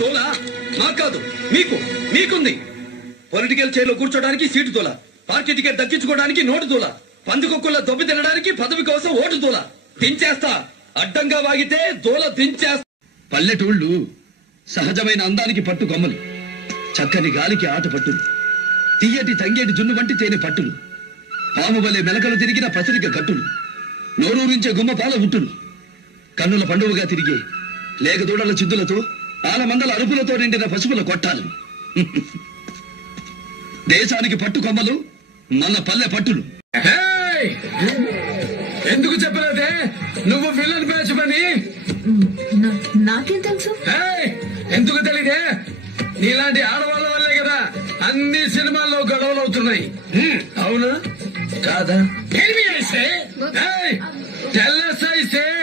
తోలా నాకు కాదు, మీకుంది. Political chair లో కూర్చోడానికి సీటు తోలా, పార్టీ టికెట్ దక్కించుకోవడానికి నోటు తోలా, పందుకొక్కుల్లో దొబ్బి తినడానికి పదవి కోసం ఓటు తోలా. దించేస్తా, అడ్డంగా వాగితే దోల దించేస్తా. పల్లెటూళ్ళు సహజమైన అందానికి పట్టు కొమ్మలు, చక్కని గాలికి ఆట పట్టులు, తీయటి తంగేటి జున్ను వంటి తేనె పట్టులు, పాము వలె మెలకలు తిరిగిన పసిరిక కట్టులు, నోరూరించే గుమ్మ పాల ఉట్టులు, కన్నుల పండువగా తిరిగే లేగదూడల చిద్దులతో ఆలమందల అరుపులతో నిండిన పశువుల కొట్టాలు. దేశానికి పట్టు కొమ్మలు మన పల్లె పట్టులు. ఎందుకు చెప్పలేదే నువ్వు విలన్ బ్యాచ్ పని? నాకేం తెలుసు? ఎందుకు తెలియదే? నీలాంటి ఆడవాళ్ళ వల్లే కదా అన్ని సినిమాల్లో గొడవలు అవుతున్నాయి. అవునా కాదా? Tell us I say